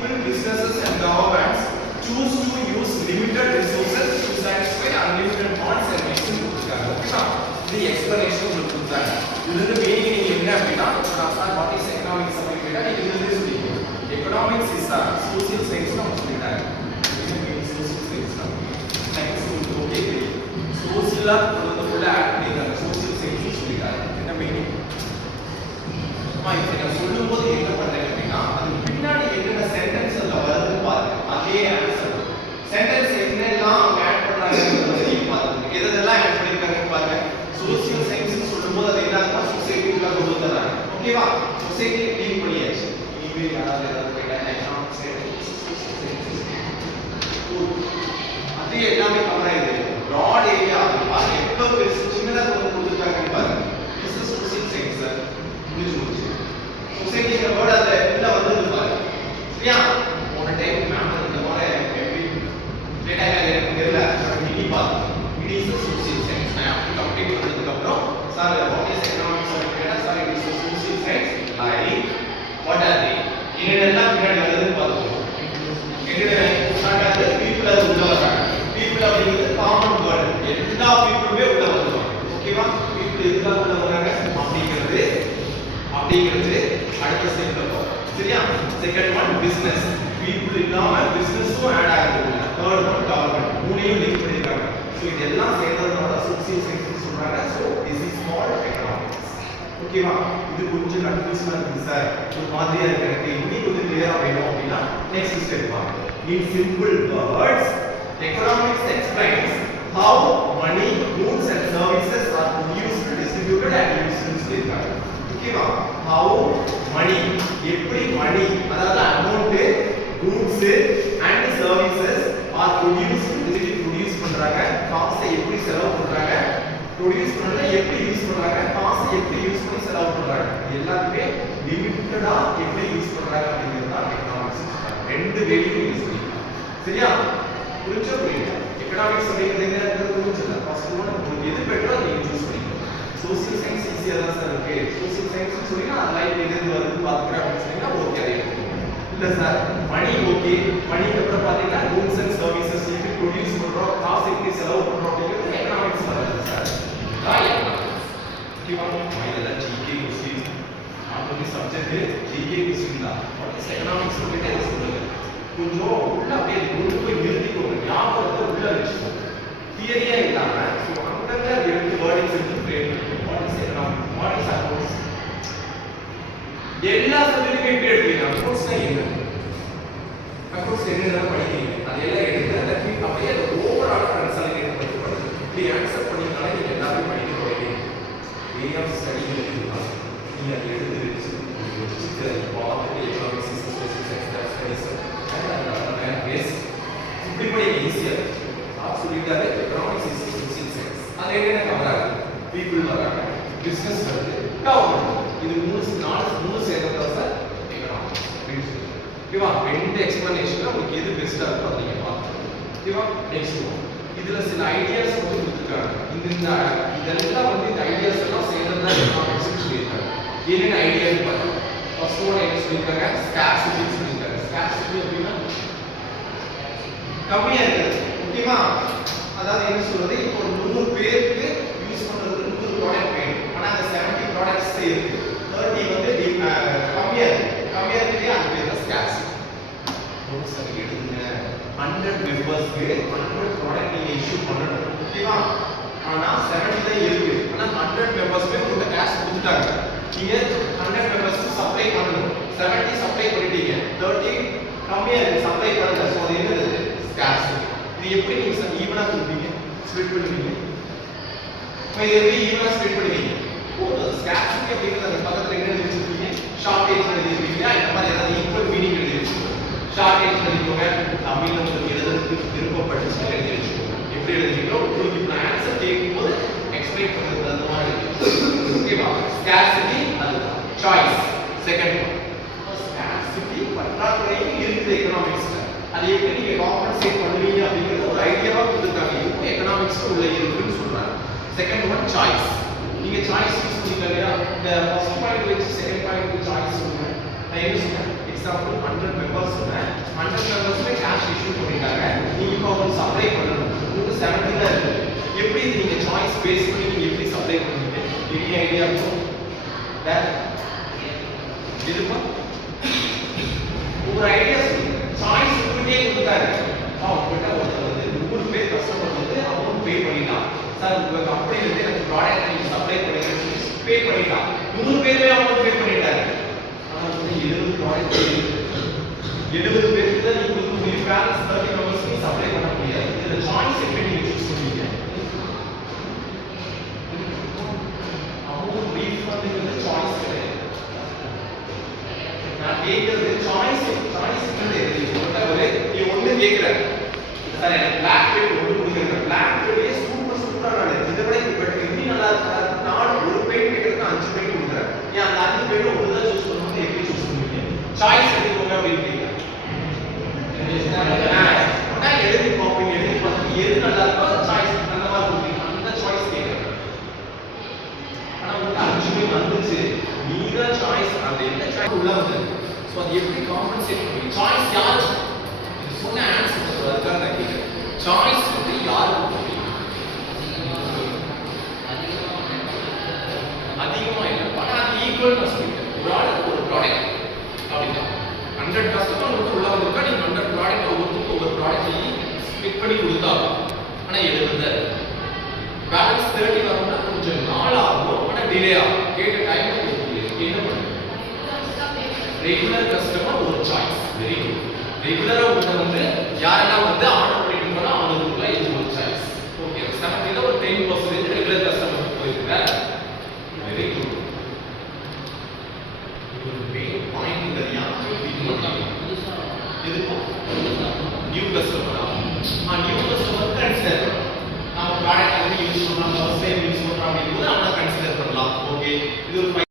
people, businesses and governments choose to use limited resources to satisfy unlimited wants and needs கொடுத்திருக்காங்க. ஓகேவா? இது explanation உங்களுக்கு கொடுத்தாங்க. இதுல மீனிங் நீங்க என்ன அப்படினா what is economics அப்படினா நீங்க இதுல சொல்லுவீங்க. Economics is a social science னு சொல்லிட்டாங்க. இது மீன் social science தான். Science okay. சோஷியலா உள்ள ஆட் பண்ணிருக்காங்க. social science னு சொல்லிட்டாங்க. என்ன மீனிங்? இதை சொல்லும்போது என்ன பண்றேன் அப்படின்னா அது பின்னாடி என்னென்ன சென்டென்ஸ்ல வருதுன்னு பாருங்க. அதே ஆன்சர் சென்டென்ஸ் என்னெல்லாம் ஆட் பண்றாங்கன்னு நீங்க பாருங்க. எதெல்லாம் ஆட் பண்ணிருக்காங்கன்னு பாருங்க. சோஷியல் சயின்ஸ் சொல்லும்போது அது என்னன்னா சொசைட்டில கொண்டு வராங்க. ஓகேவா? சொசைட்டி டீல் பண்ணியாச்சு. இது யாராவது கேட்டா எக்கனாமிக்ஸ் அது எல்லாமே கவர் ஆயிடுது. broad ஏரியா பாருங்க எவ்வளவு பெருசு சின்னதா கொடுத்துருக்காங்கன்னு பாருங்க. this is social science முடிஞ்சு சொசைட்டில வேர்ட் அத உள்ள வந்து பாருங்க. சரியா? ஒரு டைம் மேம் இந்த மாதிரி எப்படி டேட்டா எனக்கு தெரியல நீங்க பாருங்க. it is a social science. நான் அப்படி கம்ப்ளீட் பண்ணதுக்கு அப்புறம் சார் what is economics அப்படினா sir it is a social science like what are they என்னெல்லாம் பின்னாடி வருதுன்னு பாருங்க. என்னென்ன ஸ்டார்ட் ஆகுது people அது உள்ள வராங்க. people அப்படிங்கிறது காமன் வேர்ட். எல்லா பீப்புளுமே உள்ள வருவாங்க. ஓகேவா? people எதுக்காக உள்ள வராங்க அப்படிங்கிறது அடுத்த ஸ்டெப்ல போறோம். சரியா? Second one business. people இல்லாம பிசினஸும் ஆட் ஆகுது. Third one government. மூணையும் லிங்க் பண்ணிருக்காங்க. சோ இதெல்லாம் சேர்ந்ததனால சோசியல் சயின்ஸ் சொல்றாங்க. So this is called economics. ஓகேவா? இது கொஞ்சம் கன்ஃபியூஷனா இருக்கு சார். ஒரு மாதிரியா இருக்கு. எனக்கு இன்னும் கொஞ்சம் கிளியரா வேணும் அப்படினா நெக்ஸ்ட் ஸ்டெப் பாருங்க. In simple words, economics explains how money, goods and services are produced, distributed and used in society. ஓகேவா? how money எப்படி money அதாவது amount, goods and services are produced, எப்படி produce பண்றாங்க, காசை எப்படி செலவு பண்றாங்க, produce பண்ணல எப்படி யூஸ் பண்றாங்க, காசை எப்படி யூஸ் பண்ணி செலவு பண்றாங்க, எல்லாமே லிமிட்டடா எப்படி யூஸ் பண்றாங்க அப்படிங்கிறது தான் எகனாமிக்ஸ். ரெண்டு வேலையும் யூஸ் பண்ணிக்கலாம். சரியா? புரிஞ்சா புரியல? எகனாமிக்ஸ் அப்படிங்கிறது என்னன்னு புரிஞ்சல. ஃபர்ஸ்ட் ஒன் உங்களுக்கு எது பெட்டரோ அதை நீங்க சூஸ் பண்ணிக்கோங்க. சோசியல் சயின்ஸ் ஈஸியா தான் சார் இருக்கு. சோசியல் சயின்ஸ் சொன்னீங்கன்னா லைஃப் எது வருது பாத்துக்கிறேன் அப்படின்னு சொன்னீங்கன்னா ஓகே அதே இல்ல சார் மணி ஓகே மணிக்கு அப்புறம் பாத்தீங்கன்னா கூட்ஸ் அண்ட் சர்வீசஸ் எப்படி ப்ரொடியூஸ் பண்றோம், காசு எப்படி செலவு பண்றோம் அப்படிங்கிறது எகனாமிக்ஸ் வருது சார். ஓகேவா? இதெல்லாம் GK question. Normally subject GK question தான். வாட் இஸ் எகனாமிக்ஸ் அப்படியே சொல்லுங்க. கொஞ்சம் உள்ள அப்படியே கொண்டு போய் நிறுத்திக்கோங்க. ஞாபகத்தை உள்ள வச்சுக்கோங்க. தியரியா இல்லாம சோ அங்கங்க ரெண்டு வேர்டிங்ஸ் எடுத்து ஃப்ரேம் பண்ணுங்க. What is economics, what is accounts. எல்லா சப்ஜெக்ட்டுமே இப்படி எடுப்பீங்க. அக்கவுண்ட்ஸ்னா என்ன, அக்கவுண்ட்ஸ் என்னென்ன படிக்கிறீங்க அதெல்லாம் எடுத்து அதை அப்படியே அதை ஓவரால் கன்சாலிடேட் பண்ணி படிங்க. இப்படி ஆன்சர் பண்ணினாலே நீங்க எல்லாரும் படிக்க போறீங்க. வே ஆஃப் ஸ்டடி இருக்குன்னா நீங்க அதை எடுத்து வச்சு பார்த்துட்டு economics social science studies base இப்படி படிக்க ஈஸியா சொல்லிட்டாரு. Economics is social science. அது என்னென்ன கவர் ஆகுது, பீப்புள் வராங்க, பிசினஸ் வருது, கவர்மெண்ட். இது மூணு சேர்ந்ததா சார் எகனாமிக்ஸ். ஓகேவா? ரெண்டு எக்ஸ்பிளனேஷன்ல உங்களுக்கு எது பெஸ்டா இருக்கோ அதை நீங்க பார்க்கணும். ஓகேவா? நெக்ஸ்ட் ஒன் இதுல சில ஐடியாஸ் வந்து கொடுத்துருக்காங்க. இதெல்லாம் வந்து இந்த ஐடியாஸ் எல்லாம் சேர்ந்ததா எகனாமிக்ஸ் சொல்லியிருக்காங்க. என்னென்ன ஐடியான்னு பாருங்க. ஃபர்ஸ்ட் ஒன் என்ன சொல்லியிருக்காங்க, ஸ்கார்சிட்டி சொல்லியிருக்காங்க. ஸ்கார்சிட்டி அப்படின்னா கம்மியா இருக்குது. ஓகேவா? அதாவது என்ன சொல்றது, இப்போ 100 பேருக்கு யூஸ் பண்றதுக்கு 100 ப்ராடக்ட் வேணும். ஆனா அந்த 70 ப்ராடக்ட்ஸ் இருக்கு. 30 வந்து கம்மியா இருக்கு. கம்மியா இருக்கு, அது பேர் தான் ஸ்கார்சிட்டி. நோட்ஸ் அதை எடுங்க. 100 மெம்பர்ஸ்க்கு 100 ப்ராடக்ட் நீங்க இஷ்யூ பண்ணணும். ஓகேவா? ஆனா 70 தான் இருக்கு. ஆனா 100 மெம்பர்ஸ்க்கு உங்க கேஷ் கொடுத்துட்டாங்க. நீங்க 100 மெம்பர்ஸ்க்கு சப்ளை பண்ணணும். 70 சப்ளை பண்ணிட்டீங்க. 30 கம்மியா இருக்கு, சப்ளை பண்ணல. சோ அது என்னது, ஸ்கார்சிட்டி. இது எப்படி நீங்க ஈவனா கொடுப்பீங்க, ஸ்ப்ளிட் பண்ணுவீங்க? இப்போ இது எப்படி ஈவனா ஸ்ப்ளிட் பண்ணுவீங்க? ஒரு ஸ்கார்சிட்டி அப்படிங்கிறது அந்த பக்கத்துல என்ன எழுதி வச்சிருக்கீங்க, ஷார்ட்டேஜ் எழுதி வச்சிருக்கீங்க. இந்த மாதிரி ஏதாவது ஈக்குவல் மீனிங் எழுதி வச்சிருக்கீங்க. ஷார்ட்டேஜ் எழுதிக்கோங்க. தமிழ்ல உங்களுக்கு எழுதுறதுக்கு விருப்பப்பட்டுச்சுன்னா எழுதி வச்சுக்கோங்க. எப்படி எழுதுறீங்களோ உங்களுக்கு இப்போ ஆன்சர் கேட்கும்போது எக்ஸ்பிளைன் பண்றது அந்த மாதிரி. ஓகேவா? ஸ்கார்சிட்டி அதுதான். Choice second one. ஸ்கார்சிட்டி பற்றாக்குறையும் இருக்குது எகனாமிக்ஸ்ல. அது எப்படி நீங்க காம்பன்சேட் பண்ணுவீங்க அப்படிங்கிறது ஒரு ஐடியாவா கொடுத்துருக்காங்க. இப்போ எகனாமிக்ஸ் உள்ள இருக்குன்னு சொல்றாங்க. Second one choice. நீங்க சாய்ஸ் யூஸ் பண்ணீங்க இல்லையா, இந்த ஃபர்ஸ்ட் பாயிண்ட் வச்சு செகண்ட் பாயிண்ட் சாய்ஸ் சொல்லுங்க. நான் என்ன சொன்னேன், எக்ஸாம்பிள் 100 மெம்பர்ஸ் சொன்னேன். உங்களுக்கு சப்ளை பண்ணணும். உங்களுக்கு 70 தான் இருக்கு. எப்படி இது நீங்க சாய்ஸ் பேஸ் பண்ணி நீங்க எப்படி சப்ளை பண்ணுவீங்க? எனி ஐடியா இருக்கும்? இதுப்பா ஒரு ஐடியா சொல்லுங்க. சாய்ஸ் உங்களுக்கே கொடுத்தாரு. உங்ககிட்ட ஒருத்தர் வந்து 100 பேர் கஸ்டமர் வந்து அமௌண்ட் பே பண்ணிட்டான். சார் உங்க கம்பெனில இருந்து எனக்கு ப்ராடக்ட் நீங்க சப்ளை பண்ணுங்க பே பண்ணிட்டான். 100 பேருமே அமௌண்ட் பே பண்ணிட்டாங்க. ஆனா வந்து 70 ப்ராடக்ட் 70 பேருக்கு தான் நீங்க வந்து உங்க பேலன்ஸ் 30 மெம்பர்ஸ்க்கு சப்ளை பண்ண முடியாது. இதுல சாய்ஸ் எப்படி நீங்க சூஸ் பண்ணுவீங்க? அமௌண்ட் ரீஃபண்டிங் சாய்ஸ் கிடையாது. நான் கேக்குறது சாய்ஸ்ங்கிறது எது? ஒருத்தர் நீ ஒண்ணு கேக்குற சார் எனக்கு பிளாக் பேட் ஒண்ணு கொடுங்க. பிளாக் பேட்லயே சூப்பரா நான் இதை விட பெட்டர் இன்னும் நல்லா இருக்கு. நான் ஒரு பேட் கேக்குறதுக்கு 5 பேட் கொடுக்குறேன். நீ அந்த 5 பேட்ல ஒண்ணு தான் சூஸ் பண்ணும்போது எப்படி சூஸ் பண்ணுவீங்க? சாய்ஸ் எடுத்துக்கோங்க அப்படின்னு கேக்குறேன். நான் எழுதி பார்ப்பீங்க. எழுதி பார்த்து எது நல்லா இருக்கோ சாய்ஸ் அந்த மாதிரி கொடுப்பீங்க. அந்த சாய்ஸ் கேக்குறேன். ஆனா உங்களுக்கு 5 பேட் வந்துச்சு. நீ தான் சாய்ஸ் அந்த என்ன சாய்ஸ் உள்ள வந்து சோ அது எப்படி காம்பன்சேட் பண்ணுவீங்க? சாய்ஸ் யாரு? இது சொன்ன ஆன்சர் அதுக்காக நான் கேக்குறேன். சாய்ஸ் வந்து யாருக்கு கொடுப்பீங்க? அதிகமா இல்ல. ஆனா அது ஈக்குவல் நான் சொல்லிட்டேன். ஒரு ஆளுக்கு ஒரு ப்ராடக்ட் அப்படின்னா 100 கஸ்டமர் வந்து உள்ள வந்திருக்கா நீங்க 100 ப்ராடக்ட் ஒவ்வொருத்தருக்கும் ஒவ்வொரு ப்ராடக்ட் ஸ்பிளிட் பண்ணி கொடுத்தாலும் ஆனா 70 பேலன்ஸ் 30 வரணும்னா கொஞ்சம் நாள் ஆகும். ஆனா டிலே ஆகும். கேட்ட டைம் என்ன பண்ணுங்க? ரெகுலர் கஸ்டமர் ஒரு சாய்ஸ். Very good. ரெகுலரா உள்ள வந்து யாரெல்லாம் வந்து ஆர்டர் பண்ணிட்டு இருக்கோ அவங்களுக்கு இது ஒரு சாய்ஸ். ஓகே 70ல ஒரு 10% ரெகுலர் கஸ்டமர் போயிருக்கு. Very good. ஒரு மெயின் பாயிண்ட் இந்த நியூ கஸ்டமரா நியூ கஸ்டமர்